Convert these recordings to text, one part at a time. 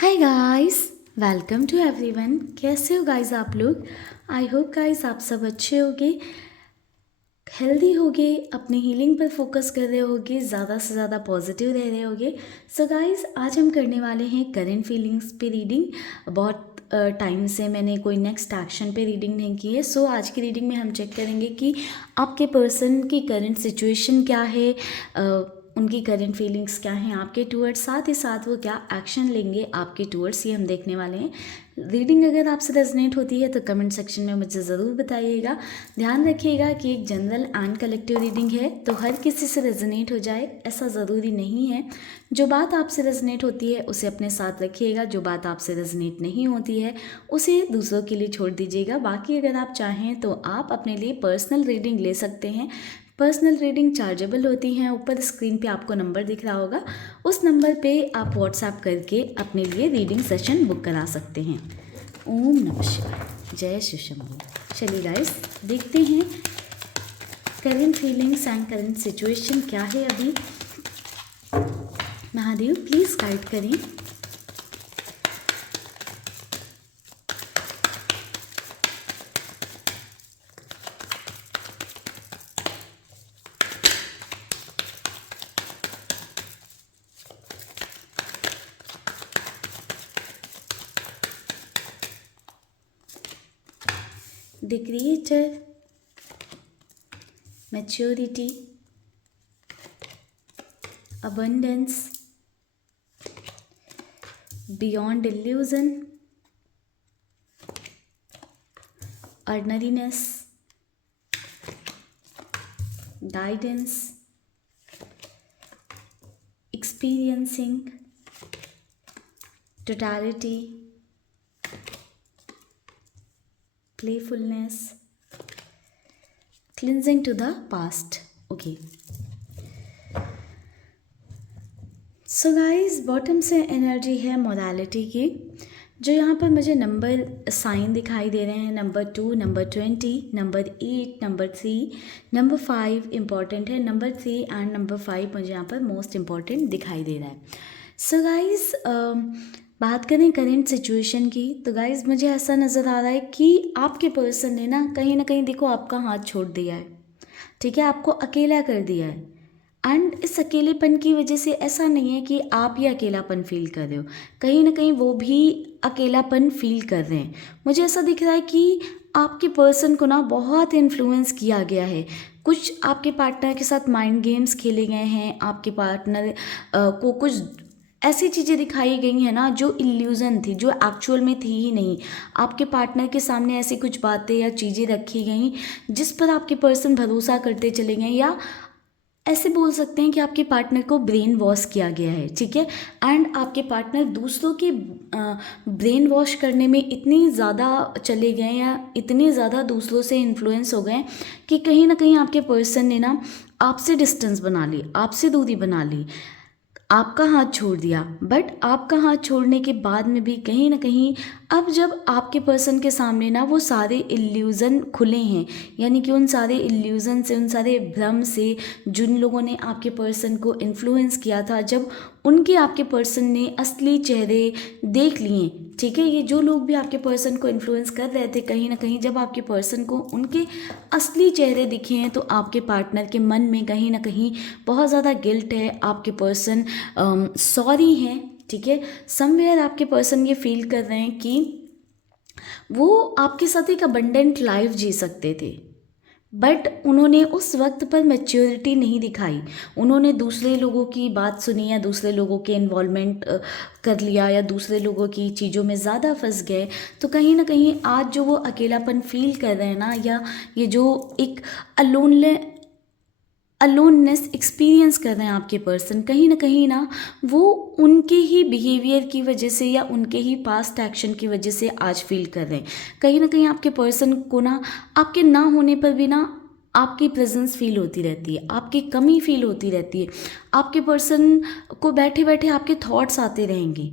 Hi guys, welcome to everyone. कैसे हो guys आप लोग? आई होप गाइस आप सब अच्छे होगे, हेल्दी होगे, अपनी हीलिंग पर फोकस कर रहे होगे, ज़्यादा से ज़्यादा पॉजिटिव रह रहे होगे। सो गाइस आज हम करने वाले हैं करंट फीलिंग्स पे रीडिंग। बहुत टाइम से मैंने कोई नेक्स्ट एक्शन पे रीडिंग नहीं की है। सो आज की रीडिंग में हम चेक करेंगे कि आपके पर्सन की करंट सिचुएशन क्या है, उनकी करंट फीलिंग्स क्या हैं आपके टूवर्ड्स, साथ ही साथ वो क्या एक्शन लेंगे आपके टूवर्ड्स, ये हम देखने वाले हैं। रीडिंग अगर आपसे रेजोनेट होती है तो कमेंट सेक्शन में मुझे ज़रूर बताइएगा। ध्यान रखिएगा कि एक जनरल एंड कलेक्टिव रीडिंग है, तो हर किसी से रेजोनेट हो जाए ऐसा ज़रूरी नहीं है। जो बात आपसे रेजोनेट होती है उसे अपने साथ रखिएगा, जो बात आपसे रेजोनेट नहीं होती है उसे दूसरों के लिए छोड़ दीजिएगा। बाकी अगर आप चाहें तो आप अपने लिए पर्सनल रीडिंग ले सकते हैं। पर्सनल रीडिंग चार्जेबल होती हैं। ऊपर स्क्रीन पे आपको नंबर दिख रहा होगा, उस नंबर पे आप व्हाट्सएप करके अपने लिए रीडिंग सेशन बुक करा सकते हैं। ओम नमः शिवाय, जय श्री शंभू। चलिए गाइस देखते हैं current feelings and current situation क्या है अभी। महादेव प्लीज़ गाइड करें। The Creator, Maturity, Abundance, Beyond Illusion, Ordinariness, Guidance, Experiencing, Totality, Playfulness, Cleansing to the Past. Okay. So guys bottom से एनर्जी है मोरालिटी की। जो यहाँ पर मुझे नंबर साइन दिखाई दे रहे हैं, number 2, number 20, number 8, number 3, number 5 important है। नंबर 3 एंड नंबर 5 मुझे यहाँ पर मोस्ट इम्पॉर्टेंट दिखाई दे रहा है। सो गाइस बात करें करेंट सिचुएशन की, तो गाइस मुझे ऐसा नज़र आ रहा है कि आपके पर्सन ने ना कहीं देखो आपका हाथ छोड़ दिया है, ठीक है, आपको अकेला कर दिया है। एंड इस अकेलेपन की वजह से ऐसा नहीं है कि आप ही अकेलापन फील कर रहे हो, कहीं ना कहीं वो भी अकेलापन फील कर रहे हैं। मुझे ऐसा दिख रहा है कि आपके पर्सन को ना बहुत इन्फ्लुएंस किया गया है। कुछ आपके पार्टनर के साथ माइंड गेम्स खेले गए हैं। आपके पार्टनर को कुछ ऐसी चीज़ें दिखाई गई हैं ना जो इल्यूज़न थी, जो एक्चुअल में थी ही नहीं। आपके पार्टनर के सामने ऐसी कुछ बातें या चीज़ें रखी गई जिस पर आपके पर्सन भरोसा करते चले गए, या ऐसे बोल सकते हैं कि आपके पार्टनर को ब्रेन वॉश किया गया है, ठीक है। एंड आपके पार्टनर दूसरों के ब्रेन वॉश करने में इतनी ज़्यादा चले गए या इतने ज़्यादा दूसरों से इन्फ्लुएंस हो गए कि कहीं ना कहीं आपके पर्सन ने ना आपसे डिस्टेंस बना ली, आपसे दूरी बना ली, आपका हाथ छोड़ दिया। बट आपका हाथ छोड़ने के बाद में भी कहीं ना कहीं अब जब आपके पर्सन के सामने ना वो सारे इल्यूज़न खुले हैं, यानी कि उन सारे इल्यूज़न से, उन सारे भ्रम से जिन लोगों ने आपके पर्सन को इन्फ्लुएंस किया था, जब उनके आपके पर्सन ने असली चेहरे देख लिए, ठीक है, ये जो लोग भी आपके पर्सन को इन्फ्लुएंस कर रहे थे, कहीं ना कहीं जब आपके पर्सन को उनके असली चेहरे दिखे हैं तो आपके पार्टनर के मन में कहीं ना कहीं बहुत ज़्यादा गिल्ट है। आपके पर्सन सॉरी हैं, ठीक है। समवेयर आपके पर्सन ये फील कर रहे हैं कि वो आपके साथ एक अबंडेंट लाइफ जी सकते थे, बट उन्होंने उस वक्त पर मैच्योरिटी नहीं दिखाई। उन्होंने दूसरे लोगों की बात सुनी या दूसरे लोगों के इन्वॉल्वमेंट कर लिया या दूसरे लोगों की चीज़ों में ज़्यादा फंस गए। तो कहीं ना कहीं आज जो वो अकेलापन फील कर रहे हैं ना, या ये जो एक अलोननेस एक्सपीरियंस कर रहे हैं आपके पर्सन, कहीं ना वो उनके ही बिहेवियर की वजह से या उनके ही पास्ट एक्शन की वजह से आज फील कर रहे हैं। कहीं ना कहीं आपके पर्सन को ना आपके ना होने पर भी ना आपकी प्रेजेंस फील होती रहती है, आपकी कमी फील होती रहती है। आपके पर्सन को बैठे बैठे आपके थॉट्स आते रहेंगे।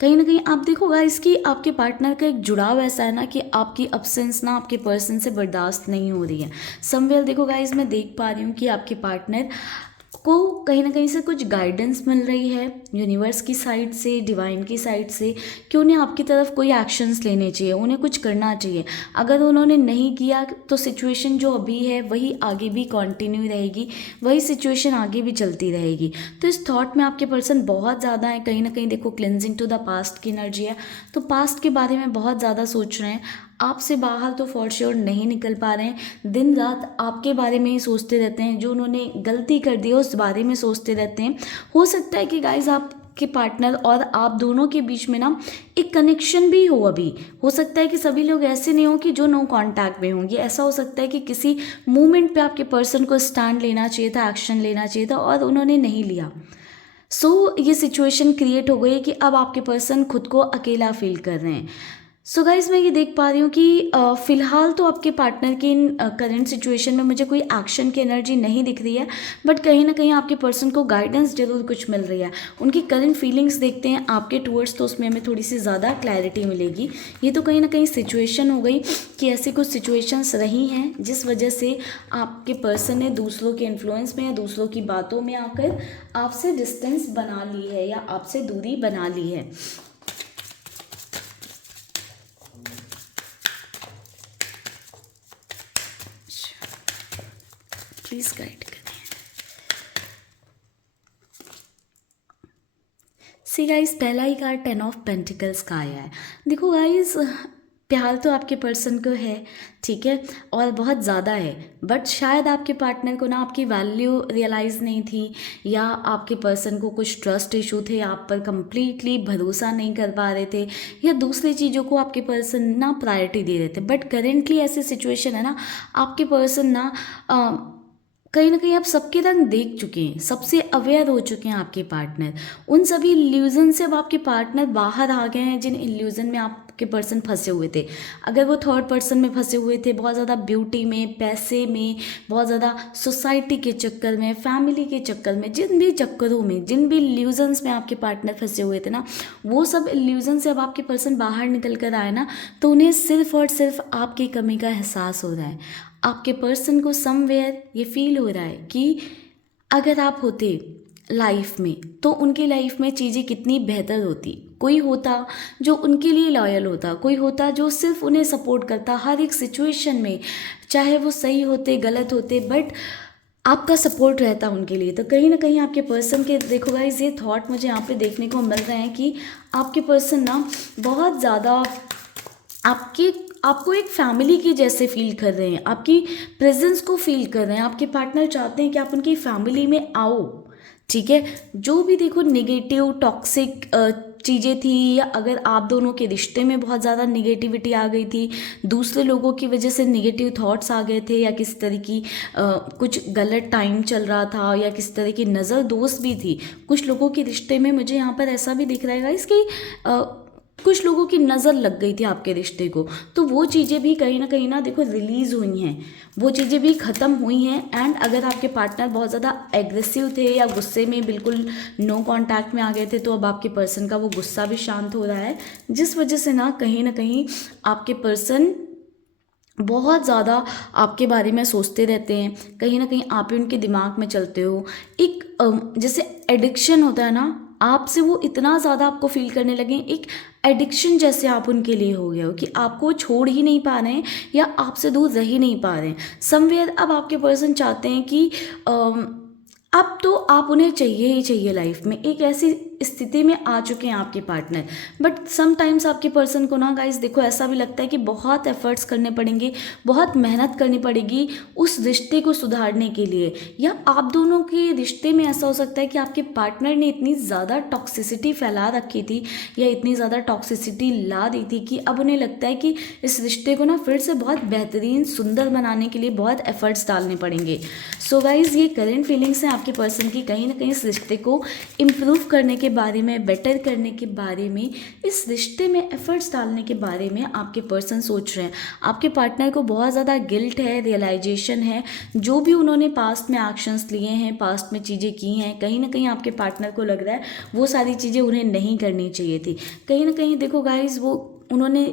कहीं ना कहीं आप देखो गाइस कि आपके पार्टनर का एक जुड़ाव ऐसा है ना कि आपकी अब्सेंस ना आपके पर्सन से बर्दाश्त नहीं हो रही है। समवेयर देखो गाइस, मैं देख पा रही हूँ कि आपके पार्टनर को कहीं ना कहीं से कुछ गाइडेंस मिल रही है यूनिवर्स की साइड से, डिवाइन की साइड से, कि उन्हें आपकी तरफ कोई एक्शंस लेने चाहिए, उन्हें कुछ करना चाहिए। अगर उन्होंने नहीं किया तो सिचुएशन जो अभी है वही आगे भी कंटिन्यू रहेगी, वही सिचुएशन आगे भी चलती रहेगी। तो इस थॉट में आपके पर्सन बहुत ज़्यादा है, कहीं ना कहीं देखो क्लिनजिंग टू द पास्ट की एनर्जी है, तो पास्ट के बारे में बहुत ज़्यादा सोच रहे हैं। आपसे बाहर तो फॉर श्योर नहीं निकल पा रहे हैं, दिन रात आपके बारे में ही सोचते रहते हैं, जो उन्होंने गलती कर दी है उस बारे में सोचते रहते हैं। हो सकता है कि गाइज आपके पार्टनर और आप दोनों के बीच में ना एक कनेक्शन भी हो अभी। हो सकता है कि सभी लोग ऐसे नहीं हो कि जो नो कांटेक्ट में होंगे, ऐसा हो सकता है कि किसी मोमेंट पे आपके पर्सन को स्टैंड लेना चाहिए था, एक्शन लेना चाहिए था और उन्होंने नहीं लिया। ये सिचुएशन क्रिएट हो गई है कि अब आपके पर्सन खुद को अकेला फील कर रहे हैं। गाइज मैं ये देख पा रही हूँ कि फ़िलहाल तो आपके पार्टनर की इन करंट सिचुएशन में मुझे कोई एक्शन की एनर्जी नहीं दिख रही है, बट कहीं ना कहीं आपके पर्सन को गाइडेंस जरूर कुछ मिल रही है। उनकी करंट फीलिंग्स देखते हैं आपके टूवर्ड्स, तो उसमें हमें थोड़ी सी ज़्यादा क्लैरिटी मिलेगी। ये तो कहीं ना कहीं सिचुएशन हो गई कि ऐसी कुछ सिचुएशंस रही हैं जिस वजह से आपके पर्सन ने दूसरों के इन्फ्लुएंस में या दूसरों की बातों में आकर आपसे डिस्टेंस बना ली है या आपसे दूरी बना ली है। प्लीज़ गाइड करें। सी गाइस, पहला ही कार्ड 10 ऑफ पेंटिकल्स का आया है। देखो गाइस, प्यार तो आपके पर्सन को है, ठीक है, और बहुत ज़्यादा है, बट शायद आपके पार्टनर को ना आपकी वैल्यू रियलाइज़ नहीं थी, या आपके पर्सन को कुछ ट्रस्ट इशू थे, आप पर कंप्लीटली भरोसा नहीं कर पा रहे थे, या दूसरी चीज़ों को आपके पर्सन ना प्रायोरिटी दे रहे थे। बट करेंटली ऐसी सिचुएशन है ना, आपके पर्सन ना कहीं ना कहीं आप सबके रंग देख चुके हैं, सबसे अवेयर हो चुके हैं आपके पार्टनर। उन सभी इल्यूजन से अब आपके पार्टनर बाहर आ गए हैं जिन इल्यूजन में आपके पर्सन फंसे हुए थे। अगर वो थर्ड पर्सन में फंसे हुए थे, बहुत ज़्यादा ब्यूटी में, पैसे में, बहुत ज़्यादा सोसाइटी के चक्कर में, फैमिली के चक्कर में, जिन भी चक्करों में, जिन भी इल्यूजन्स में आपके पार्टनर फंसे हुए थे ना, वो सब इल्यूजन से अब आपके पर्सन बाहर निकल कर आए ना, तो उन्हें सिर्फ और सिर्फ आपकी कमी का एहसास हो रहा है। आपके पर्सन को समवेयर ये फील हो रहा है कि अगर आप होते लाइफ में तो उनकी लाइफ में चीज़ें कितनी बेहतर होती। कोई होता जो उनके लिए लॉयल होता, कोई होता जो सिर्फ उन्हें सपोर्ट करता हर एक सिचुएशन में, चाहे वो सही होते गलत होते, बट आपका सपोर्ट रहता उनके लिए। तो कहीं ना कहीं आपके पर्सन के, देखो गाइस, ये थॉट मुझे यहाँ पे देखने को मिल रहे हैं कि आपके पर्सन ना बहुत ज़्यादा आपको एक फैमिली की जैसे फील कर रहे हैं, आपकी प्रेजेंस को फील कर रहे हैं। आपके पार्टनर चाहते हैं कि आप उनकी फैमिली में आओ, ठीक है। जो भी देखो नेगेटिव टॉक्सिक चीज़ें थी, या अगर आप दोनों के रिश्ते में बहुत ज़्यादा नेगेटिविटी आ गई थी, दूसरे लोगों की वजह से नेगेटिव थॉट्स आ गए थे, या किस तरह की कुछ गलत टाइम चल रहा था, या किस तरह की नज़र दोस्त भी थी कुछ लोगों के रिश्ते में। मुझे यहाँ पर ऐसा भी दिख रहा है इसकी कुछ लोगों की नज़र लग गई थी आपके रिश्ते को, तो वो चीज़ें भी कहीं ना देखो रिलीज़ हुई हैं, वो चीज़ें भी ख़त्म हुई हैं। एंड अगर आपके पार्टनर बहुत ज़्यादा एग्रेसिव थे या गुस्से में बिल्कुल नो कांटेक्ट में आ गए थे, तो अब आपके पर्सन का वो गुस्सा भी शांत हो रहा है, जिस वजह से ना कहीं आपके पर्सन बहुत ज़्यादा आपके बारे में सोचते रहते हैं। कहीं ना कहीं आप ही उनके दिमाग में चलते हो। एक जैसे एडिक्शन होता है ना, आपसे वो इतना ज़्यादा आपको फील करने लगे, एक एडिक्शन जैसे आप उनके लिए हो गए हो कि आपको वो छोड़ ही नहीं पा रहे हैं या आपसे दूर रह ही नहीं पा रहे हैं। समवेयर अब आपके पर्सन चाहते हैं कि अब तो आप उन्हें चाहिए ही चाहिए लाइफ में। एक ऐसी स्थिति में आ चुके हैं आपके पार्टनर। बट समटाइम्स आपके पर्सन को ना गाइस देखो ऐसा भी लगता है कि बहुत एफर्ट्स करने पड़ेंगे, बहुत मेहनत करनी पड़ेगी उस रिश्ते को सुधारने के लिए। या आप दोनों के रिश्ते में ऐसा हो सकता है कि आपके पार्टनर ने इतनी ज़्यादा टॉक्सिसिटी फैला रखी थी या इतनी ज़्यादा टॉक्सिसिटी ला दी थी कि अब उन्हें लगता है कि इस रिश्ते को ना फिर से बहुत बेहतरीन सुंदर बनाने के लिए बहुत एफर्ट्स डालने पड़ेंगे। सो गाइज, ये करेंट फीलिंग्स हैं आपके पर्सन की, कहीं ना कहीं इस रिश्ते को इम्प्रूव करने के बारे में, बेटर करने के बारे में, इस रिश्ते में एफर्ट्स डालने के बारे में आपके पर्सन सोच रहे हैं। आपके पार्टनर को बहुत ज़्यादा गिल्ट है, रियलाइजेशन है, जो भी उन्होंने पास्ट में एक्शंस लिए हैं, पास्ट में चीज़ें की हैं, कहीं ना कहीं आपके पार्टनर को लग रहा है वो सारी चीज़ें उन्हें नहीं करनी चाहिए थी। कहीं ना कहीं देखो गाइज, वो उन्होंने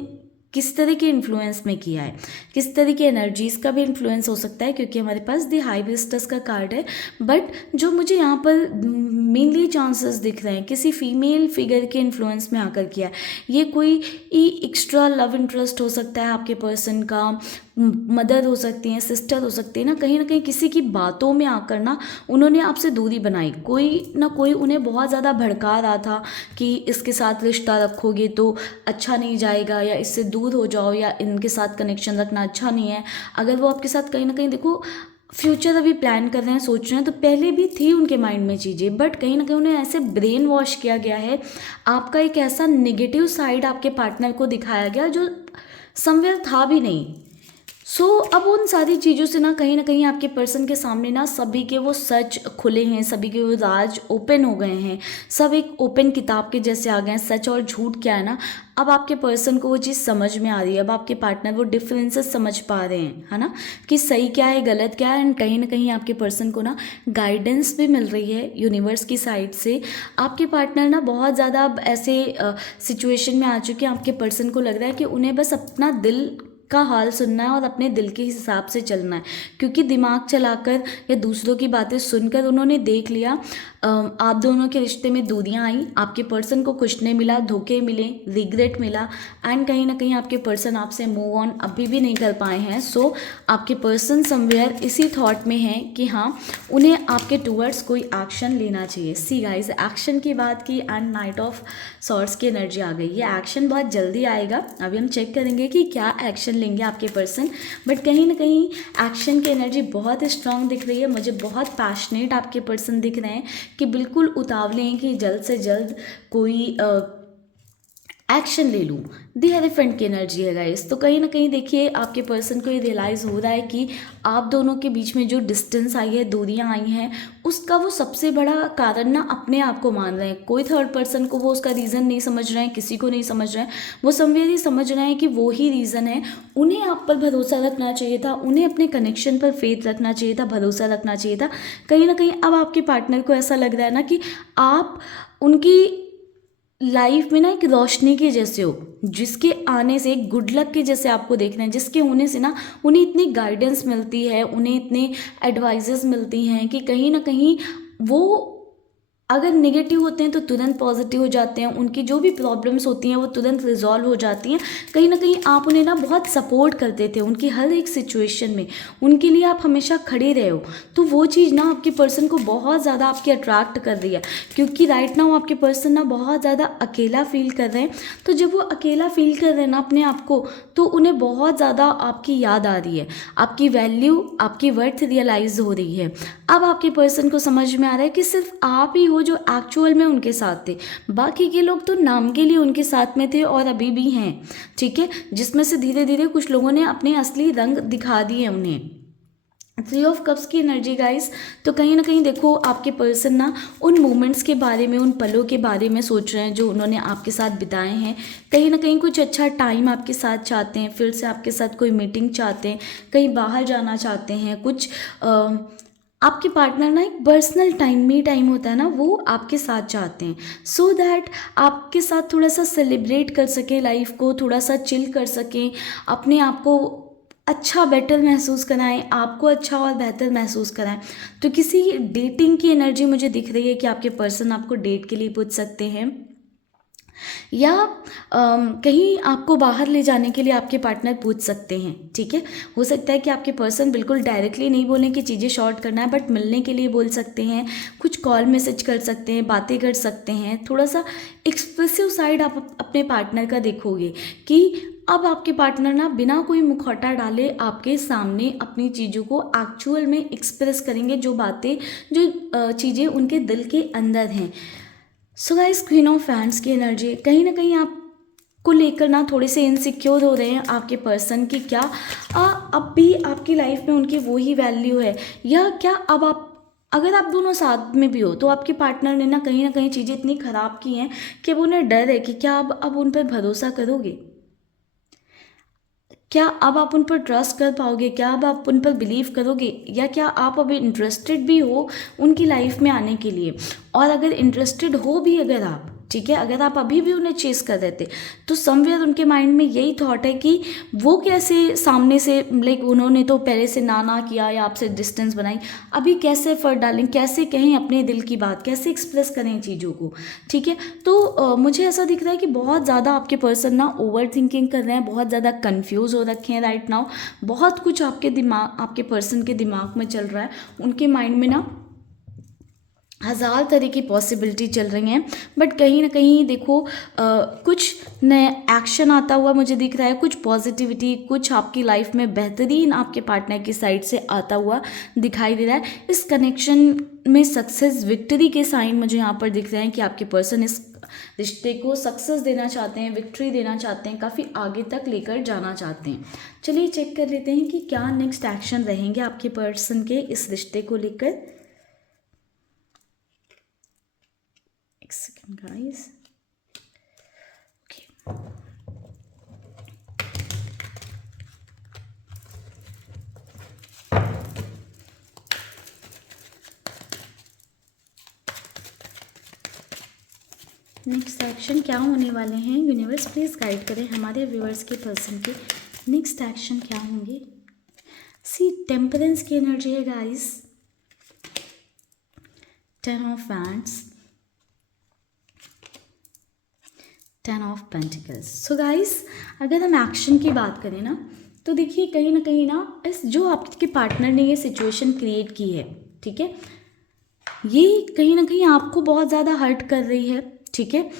किस तरह के इन्फ्लुएंस में किया है, किस तरह की एनर्जीज़ का भी इन्फ्लुएंस हो सकता है, क्योंकि हमारे पास द हाई प्रीस्टेस का कार्ड है। बट जो मुझे यहाँ पर मेनली चांसेस दिख रहे हैं किसी फीमेल फिगर के इन्फ्लुएंस में आकर किया है। ये कोई एक्स्ट्रा लव इंटरेस्ट हो सकता है आपके पर्सन का, मदर हो सकती हैं, सिस्टर हो सकती है ना कहीं किसी की बातों में आकर ना उन्होंने आपसे दूरी बनाई। कोई ना कोई उन्हें बहुत ज़्यादा भड़का रहा था कि इसके साथ रिश्ता रखोगे तो अच्छा नहीं जाएगा, या इससे दूर हो जाओ, या इनके साथ कनेक्शन रखना अच्छा नहीं है। अगर वो आपके साथ कहीं ना कहीं देखो फ्यूचर अभी प्लान कर रहे हैं, सोच रहे हैं, तो पहले भी थी उनके माइंड में चीज़ें, बट कहीं ना कहीं उन्हें ऐसे ब्रेन वॉश किया गया है। आपका एक ऐसा नेगेटिव साइड आपके पार्टनर को दिखाया गया जो समवेयर था भी नहीं। अब उन सारी चीज़ों से ना कहीं आपके पर्सन के सामने ना सभी के वो सच खुले हैं, सभी के वो राज ओपन हो गए हैं, सब एक ओपन किताब के जैसे आ गए हैं। सच और झूठ क्या है ना, अब आपके पर्सन को वो चीज़ समझ में आ रही है। अब आपके पार्टनर वो डिफरेंसेस समझ पा रहे हैं, है ना, कि सही क्या है गलत क्या है। एंड कहीं ना कहीं आपके पर्सन को ना गाइडेंस भी मिल रही है यूनिवर्स की साइड से। आपके पार्टनर ना बहुत ज़्यादा अब ऐसे सिचुएशन में आ चुके हैं, आपके पर्सन को लग रहा है कि उन्हें बस अपना दिल का हाल सुनना है और अपने दिल के हिसाब से चलना है, क्योंकि दिमाग चलाकर या दूसरों की बातें सुनकर उन्होंने देख लिया आप दोनों के रिश्ते में दूरियां आई, आपके पर्सन को कुछ नहीं मिला, धोखे मिले, रिग्रेट मिला। एंड कहीं ना कहीं आपके पर्सन आपसे मूव ऑन अभी भी नहीं कर पाए हैं। आपके पर्सन समवेयर इसी थॉट में है कि हाँ उन्हें आपके टूवर्ड्स कोई एक्शन लेना चाहिए। सी गाइस, एक्शन की बात की एंड नाइट ऑफ सॉर्ड्स की एनर्जी आ गई। ये एक्शन बहुत जल्दी आएगा, अभी हम चेक करेंगे कि क्या एक्शन लेंगे आपके पर्सन। बट कहीं ना कहीं एक्शन की एनर्जी बहुत स्ट्रांग दिख रही है, मुझे बहुत पैशनेट आपके पर्सन दिख रहे हैं कि बिल्कुल उतावले हैं कि जल्द से जल्द कोई एक्शन ले लूँ। दी एलिफेंट की एनर्जी है गाइस। तो कहीं ना कहीं देखिए आपके पर्सन को ये रियलाइज़ हो रहा है कि आप दोनों के बीच में जो डिस्टेंस आई है, दूरियां आई हैं, उसका वो सबसे बड़ा कारण ना अपने आप को मान रहे हैं। कोई थर्ड पर्सन को वो उसका रीज़न नहीं समझ रहे हैं, किसी को नहीं समझ रहे हैं, वो समवेयर ही समझ रहे हैं कि वो ही रीज़न है। उन्हें आप पर भरोसा रखना चाहिए था, उन्हें अपने कनेक्शन पर फेथ रखना चाहिए था, भरोसा रखना चाहिए था। कहीं ना कहीं अब आपके पार्टनर को ऐसा लग रहा है ना कि आप उनकी लाइफ में ना एक रोशनी के जैसे हो, जिसके आने से एक गुड लक के जैसे आपको देखना है, जिसके होने से ना उन्हें इतनी गाइडेंस मिलती है, उन्हें इतने एडवाइजेस मिलती हैं कि कहीं ना कहीं वो अगर नेगेटिव होते हैं तो तुरंत पॉजिटिव हो जाते हैं, उनकी जो भी प्रॉब्लम्स होती हैं वो तुरंत रिजॉल्व हो जाती हैं। कहीं ना कहीं आप उन्हें ना बहुत सपोर्ट करते थे उनकी हर एक सिचुएशन में, उनके लिए आप हमेशा खड़े रहे हो। तो वो चीज़ ना आपके पर्सन को बहुत ज़्यादा आपकी अट्रैक्ट कर रही है, क्योंकि राइट नाउ आपके पर्सन ना बहुत ज़्यादा अकेला फील कर रहे हैं। तो जब वो अकेला फील कर रहे हैं ना अपने आप को, तो उन्हें बहुत ज़्यादा आपकी याद आ रही है, आपकी वैल्यू, आपकी वर्थ रियलाइज़ हो रही है। अब आपके पर्सन को समझ में आ रहा है कि सिर्फ आप ही हो जो एक्चुअल में उनके साथ थे, बाकी के लोग तो नाम के लिए उनके साथ में थे और अभी भी हैं, ठीक है, जिसमें से धीरे धीरे कुछ लोगों ने अपने असली रंग दिखा दिए उन्हें। 3 ऑफ कप्स की एनर्जी गाइस। तो कहीं ना कहीं देखो आपके पर्सन ना उन मोमेंट्स के बारे में, उन पलों के बारे में सोच रहे हैं जो उन्होंने आपके साथ बिताए हैं। कहीं ना कहीं कुछ अच्छा टाइम आपके साथ चाहते हैं, फिर से आपके साथ कोई मीटिंग चाहते हैं, कहीं बाहर जाना चाहते हैं, कुछ आपके पार्टनर ना एक पर्सनल टाइम, मी टाइम होता है ना, वो आपके साथ चाहते हैं, सो दैट आपके साथ थोड़ा सा सेलिब्रेट कर सकें लाइफ को, थोड़ा सा चिल कर सकें, अपने आप को अच्छा बेटर महसूस कराएं, आपको अच्छा और बेहतर महसूस कराएं। तो किसी डेटिंग की एनर्जी मुझे दिख रही है कि आपके पर्सन आपको डेट के लिए पूछ सकते हैं, या कहीं आपको बाहर ले जाने के लिए आपके पार्टनर पूछ सकते हैं, ठीक है। हो सकता है कि आपके पर्सन बिल्कुल डायरेक्टली नहीं बोलें कि चीज़ें शॉर्ट करना है, बट मिलने के लिए बोल सकते हैं, कुछ कॉल मैसेज कर सकते हैं, बातें कर सकते हैं। थोड़ा सा एक्सप्रेसिव साइड आप अपने पार्टनर का देखोगे कि अब आपके पार्टनर ना बिना कोई मुखौटा डाले आपके सामने अपनी चीज़ों को एक्चुअल में एक्सप्रेस करेंगे, जो बातें, जो चीज़ें उनके दिल के अंदर हैं। So guys, queen of fans की एनर्जी कहीं ना कहीं आपको लेकर ना थोड़े से इनसिक्योर हो रहे हैं आपके पर्सन की, क्या अब भी आपकी लाइफ में उनकी वही वैल्यू है, या क्या अब आप, अगर आप दोनों साथ में भी हो तो आपके पार्टनर ने ना कहीं चीज़ें इतनी ख़राब की हैं कि अब उन्हें डर है कि क्या अब उन पर भरोसा करोगे, क्या अब आप उन पर ट्रस्ट कर पाओगे, क्या अब आप उन पर बिलीव करोगे, या क्या आप अभी इंटरेस्टेड भी हो उनकी लाइफ में आने के लिए। और अगर इंटरेस्टेड हो भी अगर आप, ठीक है। अगर आप अभी भी उन्हें चेस कर रहे थे तो समवेयर उनके माइंड में यही थॉट है कि वो कैसे सामने से लाइक उन्होंने तो पहले से ना किया या आपसे डिस्टेंस बनाई, अभी कैसे एफर्ट डालें, कैसे कहें अपने दिल की बात, कैसे एक्सप्रेस करें चीज़ों को, ठीक है। तो मुझे ऐसा दिख रहा है कि बहुत ज़्यादा आपके पर्सन ना ओवर थिंकिंग कर रहे हैं, बहुत ज़्यादा कन्फ्यूज़ हो रखे हैं राइट नाउ। बहुत कुछ आपके पर्सन के दिमाग में चल रहा है, उनके माइंड में ना हज़ार तरह की पॉसिबिलिटी चल रही हैं। बट कहीं ना कहीं देखो कुछ नए एक्शन आता हुआ मुझे दिख रहा है, कुछ पॉजिटिविटी, कुछ आपकी लाइफ में बेहतरीन आपके पार्टनर की साइड से आता हुआ दिखाई दे रहा है। इस कनेक्शन में सक्सेस विक्ट्री के साइन मुझे यहाँ पर दिख रहे हैं कि आपके पर्सन इस रिश्ते को सक्सेस देना चाहते हैं, विक्ट्री देना चाहते हैं, काफ़ी आगे तक लेकर जाना चाहते हैं। चलिए चेक कर लेते हैं कि क्या नेक्स्ट एक्शन रहेंगे आपके पर्सन के इस रिश्ते को लेकर। एक second guys. Okay, next action क्या होने वाले हैं, यूनिवर्स प्लीज गाइड करें हमारे व्यूअर्स के पर्सन के नेक्स्ट एक्शन क्या होंगे। सी टेम्परेंस की एनर्जी है guys, 10 of wands, 10 of pentacles. So guys अगर हम एक्शन की बात करें ना तो देखिए कहीं ना इस जो आपके पार्टनर ने ये सिचुएशन क्रिएट की है, ठीक है, ये कहीं ना कहीं आपको बहुत ज़्यादा हर्ट कर रही है, ठीक है,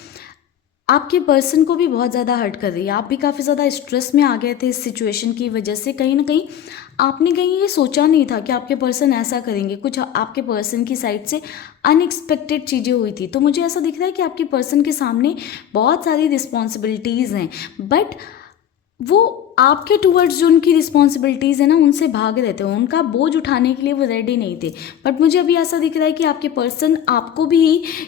आपके पर्सन को भी बहुत ज़्यादा हर्ट कर रही है। आप भी काफ़ी ज़्यादा स्ट्रेस में आ गए थे इस सिचुएशन की वजह से। कहीं ना कहीं आपने कहीं ये सोचा नहीं था कि आपके पर्सन ऐसा करेंगे, कुछ आपके पर्सन की साइड से अनएक्सपेक्टेड चीज़ें हुई थी। तो मुझे ऐसा दिख रहा है कि आपके पर्सन के सामने बहुत सारी रिस्पॉन्सिबिलिटीज़ हैं, बट वो आपके टूवर्ड्स जो उनकी रिस्पॉन्सिबिलिटीज़ है ना उनसे भाग रहे थे, उनका बोझ उठाने के लिए वो रेडी नहीं थे। बट मुझे अभी ऐसा दिख रहा है कि आपके पर्सन आपको भी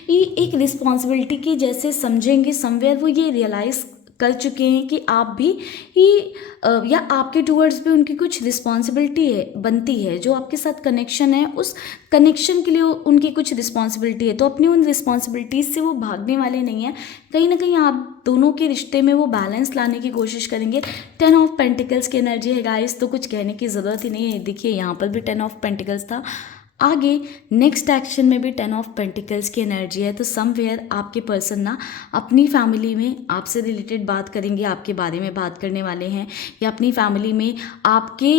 एक रिस्पॉन्सिबिलिटी की जैसे समझेंगे, समवेयर वो ये रियलाइज़ कर चुके हैं कि आप भी या आपके टूवर्ड्स भी उनकी कुछ रिस्पॉन्सिबिलिटी है बनती है, जो आपके साथ कनेक्शन है उस कनेक्शन के लिए उनकी कुछ रिस्पॉन्सिबिलिटी है। तो अपनी उन रिस्पॉन्सिबिलिटीज़ से वो भागने वाले नहीं हैं, कहीं ना कहीं आप दोनों के रिश्ते में वो बैलेंस लाने की कोशिश करेंगे। 10 ऑफ पेंटिकल्स की एनर्जी है गाइस, तो कुछ कहने की ज़रूरत ही नहीं है। देखिए यहाँ पर भी 10 ऑफ पेंटिकल्स था, आगे नेक्स्ट एक्शन में भी 10 ऑफ पेंटिकल्स की एनर्जी है। तो समवेयर आपके पर्सन ना अपनी फैमिली में आपसे रिलेटेड बात करेंगे, आपके बारे में बात करने वाले हैं, या अपनी फैमिली में आपके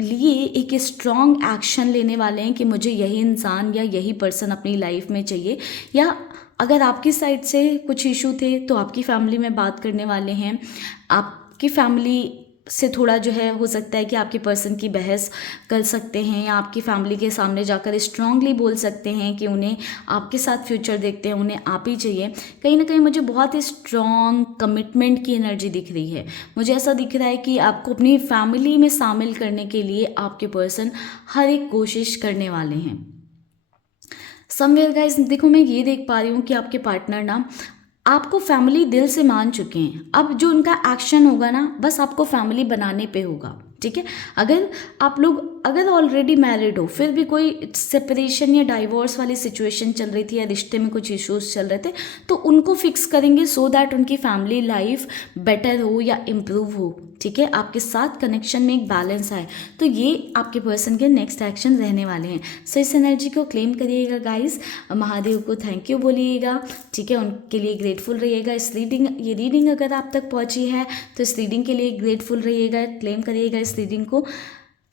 लिए एक स्ट्रॉन्ग एक्शन लेने वाले हैं कि मुझे यही इंसान या यही पर्सन अपनी लाइफ में चाहिए। या अगर आपकी साइड से कुछ इशू थे तो आपकी फैमिली में बात करने वाले हैं, आपकी फैमिली से थोड़ा जो है हो सकता है कि आपके पर्सन की बहस कर सकते हैं, या आपकी फैमिली के सामने जाकर स्ट्रांगली बोल सकते हैं कि उन्हें आपके साथ फ्यूचर देखते हैं, उन्हें आप ही चाहिए। कहीं ना कहीं मुझे बहुत ही स्ट्रॉन्ग कमिटमेंट की एनर्जी दिख रही है। मुझे ऐसा दिख रहा है कि आपको अपनी फैमिली में शामिल करने के लिए आपके पर्सन हर एक कोशिश करने वाले हैं। समवेयर गाइस देखो मैं ये देख पा रही हूँ कि आपके पार्टनर ना आपको फैमिली दिल से मान चुके हैं। अब जो उनका एक्शन होगा ना बस आपको फैमिली बनाने पे होगा, ठीक है। अगर आप लोग अगर ऑलरेडी मैरिड हो फिर भी कोई सेपरेशन या डाइवोर्स वाली सिचुएशन चल रही थी या रिश्ते में कुछ इश्यूज चल रहे थे तो उनको फिक्स करेंगे सो दैट उनकी फैमिली लाइफ बेटर हो या इम्प्रूव हो, ठीक है। आपके साथ कनेक्शन में एक बैलेंस आए, तो ये आपके पर्सन के नेक्स्ट एक्शन रहने वाले हैं। सो इस एनर्जी को क्लेम करिएगा गाइस, महादेव को थैंक यू बोलिएगा, ठीक है, उनके लिए ग्रेटफुल रहिएगा। इस ये रीडिंग अगर आप तक पहुंची है तो इस रीडिंग के लिए ग्रेटफुल रहिएगा, क्लेम करिएगा इस रीडिंग को।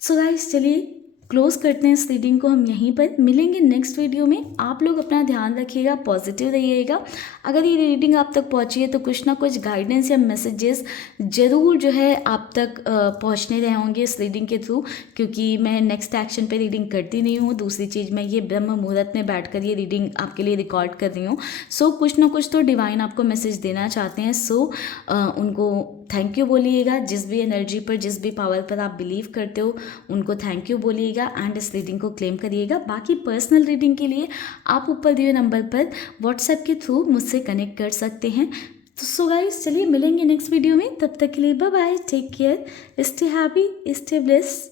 सो गाइस चलिए क्लोज करते हैं इस रीडिंग को, हम यहीं पर मिलेंगे नेक्स्ट वीडियो में। आप लोग अपना ध्यान रखिएगा, पॉजिटिव रहिएगा। अगर ये रीडिंग आप तक पहुंची है तो कुछ ना कुछ गाइडेंस या मैसेजेस ज़रूर जो है आप तक पहुंचने रहे होंगे इस रीडिंग के थ्रू, क्योंकि मैं नेक्स्ट एक्शन पे रीडिंग करती नहीं हूँ। दूसरी चीज़ मैं ये ब्रह्म मुहूर्त में बैठकर ये रीडिंग आपके लिए रिकॉर्ड कर रही हूँ। सो कुछ ना कुछ तो डिवाइन आपको मैसेज देना चाहते हैं। सो उनको थैंक यू बोलिएगा, जिस भी एनर्जी पर जिस भी पावर पर आप बिलीव करते हो उनको थैंक यू बोलिएगा एंड इस रीडिंग को क्लेम करिएगा। बाकी पर्सनल रीडिंग के लिए आप ऊपर दिए नंबर पर व्हाट्सएप के थ्रू मुझसे कनेक्ट कर सकते हैं। तो सो गाइस चलिए मिलेंगे नेक्स्ट वीडियो में, तब तक के लिए bye bye, take care, stay happy, stay blessed.